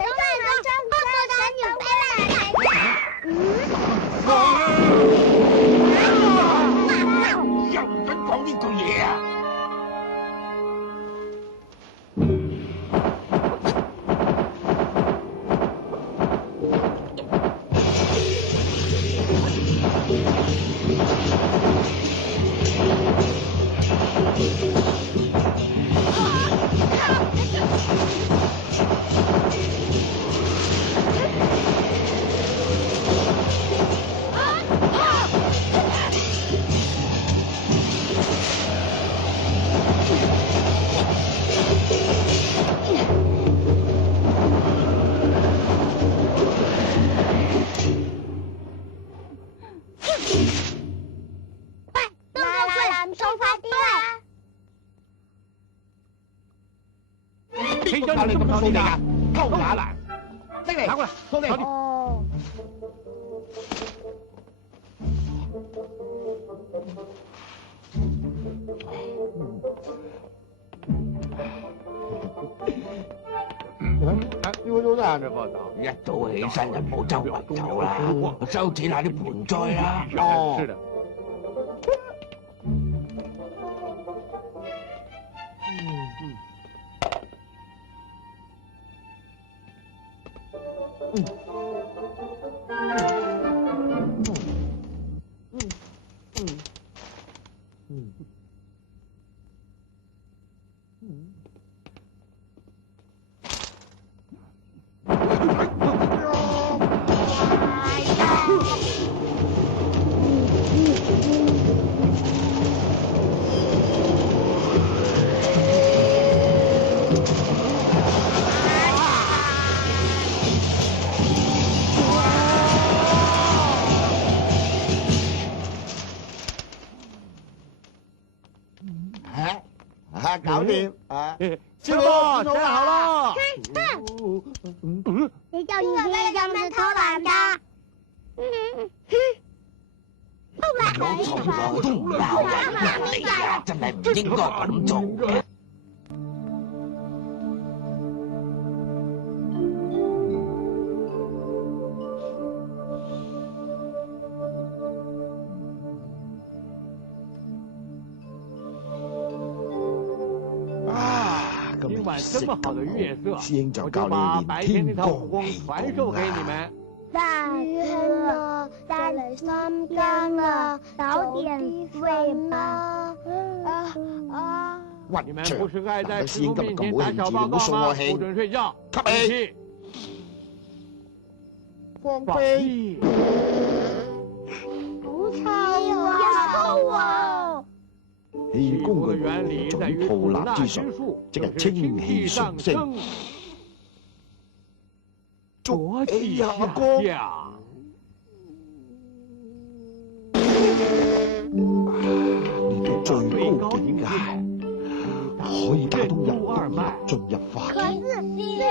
等等，不可能，你回來！又唔准講呢句嘢啊！靠你咁掃地㗎，偷乸啦！拎嚟，跑過嚟，掃地。哦。呢個都得啊！一早起身就唔好周圍走啦，修剪下啲盆栽啦。哦。搞掂啊！師傅，做好咯！你究竟係咩咁嘅偷懶㗎？我從來都唔鬧人哋啊！真係唔應該咁做嘅。今晚這麼好的月色，我就把白天那套武功傳授給你們。大哥，再嚟3更啦，早點睡嘛。你們不是愛在師傅面前打小報告嗎？不准睡覺。吸氣。放屁！好臭啊！氣功嘅原理在於吐納之術，即係清氣上升。左氣下降。呢個最高境界，可以打通任督二脈，進入化氣。可是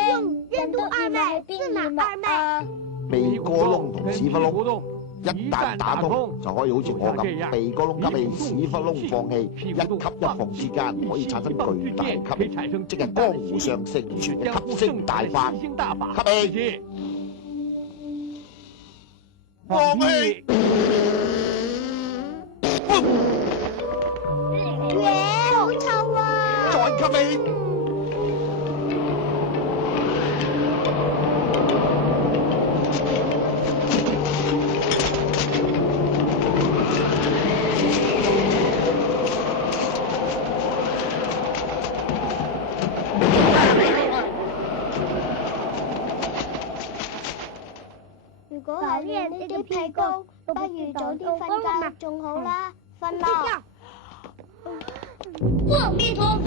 用任督二脈是哪二脈？鼻哥窿同屎忽窿。一旦打通，就可以好似我咁，鼻哥窿吸氣，屎忽窿放氣，一吸一放之間可以產生巨大吸力，即係江湖上盛傳嘅吸星大法。吸氣，放氣，好臭啊！再吸氣。如果係練呢啲氣功，不如早啲瞓覺仲好啦，瞓啦。阿彌陀佛。